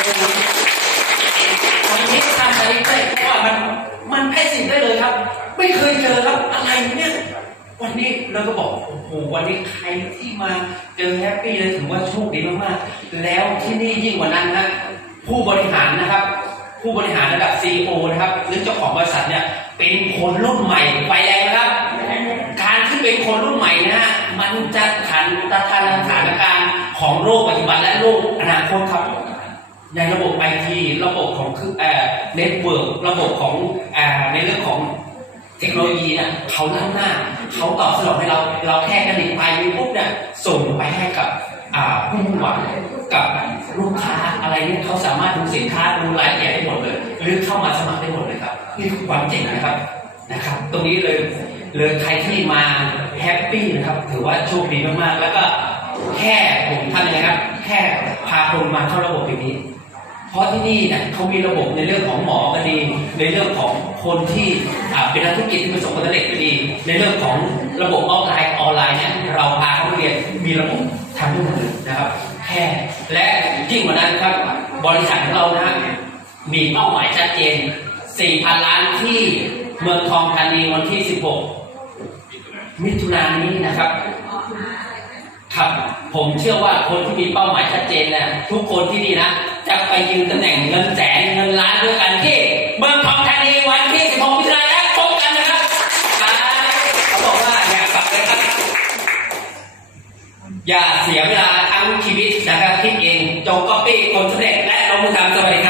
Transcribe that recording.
วันนี้ทำอะไรได้เพราะว่ามันมันแพ้สซีฟได้เลยครับ ไม่เคยเจอครับอะไรเนี่ยวันนี้เราก็บอกโอ้โหวันนี้ใครที่มาเจอแฮปปี้เลยถือว่าโชคดีมากๆแล้วที่นี่ยิ่งกว่านั้นนะผู้บริหารนะครับ ผู้บริหารระดับ CEO นะครับหรือเจ้าของบริษัทเนี่ยเป็นคนรุ่นใหม่ไฟแรงนะครับ การที่เป็นคนรุ่นใหม่นะฮะมันจะทันตะทันสถานการณ์ของโลกปัจจุบันและโลกอนาคตครับ ในระบบไอทีระบบของคือเอ่อเน็ตเวิร์กระบบของอ่อในเรื่องของเทคโนโลยีเนี่ยเขาล้ำหน้า เขาตอบสนองให้เราเราแค่กระดิ่งไปปุ๊บเนี่ยส่งไปให้กับอ่าผู้หวังกับลูกค้าอะไรเนี่ยเขาสามารถดูสินค้าดูรายละเอียดได้หมดเลย หรือเข้ามาสมัครได้หมดเลยครับนี่คือความเจ๋งนะครับนะครับ ตรงนี้เลยเลยใครที่มาแฮปปี้นะครับถือว่าโชคดีมากๆแล้วก็แค่ผมทำยังไงครับ แค่พาคนมาเข้าระบบอย่างนี้ เพราะที่นี่เนี่ยเขามีระบบในเรื่องของหมอก็ดี ในเรื่องของคนที่เป็นนักธุรกิจที่ประสบความสำเร็จก็ดี ในเรื่องของระบบออฟไลน์ออนไลน์เนี่ยเราพาเขาเรียนมีระบบทำทุกอย่างนะครับ แค่และยิ่งกว่านั้นครับบริษัทของเรานะฮะมีเป้าหมายชัดเจน 4,000 ล้านที่เมืองทองธานีวันที่ 16 มิถุนายนนี้นะครับ ผมเชื่อว่าคนที่มีเป้าหมายชัดเจนนะทุกคนที่นี่นะ จะไปยืนตำแหน่งเงินแสนเงินล้านด้วยกันที่เมืองทองธานีวันที่16มิถุนายนพบกันนะครับเขาบอกว่าอยากฝากเลยครับ อย่าเสียเวลาทั้งชีวิตนะครับคิดเองจงก๊อปปี้คนสำเร็จและลงมือทำสวัสดีครับ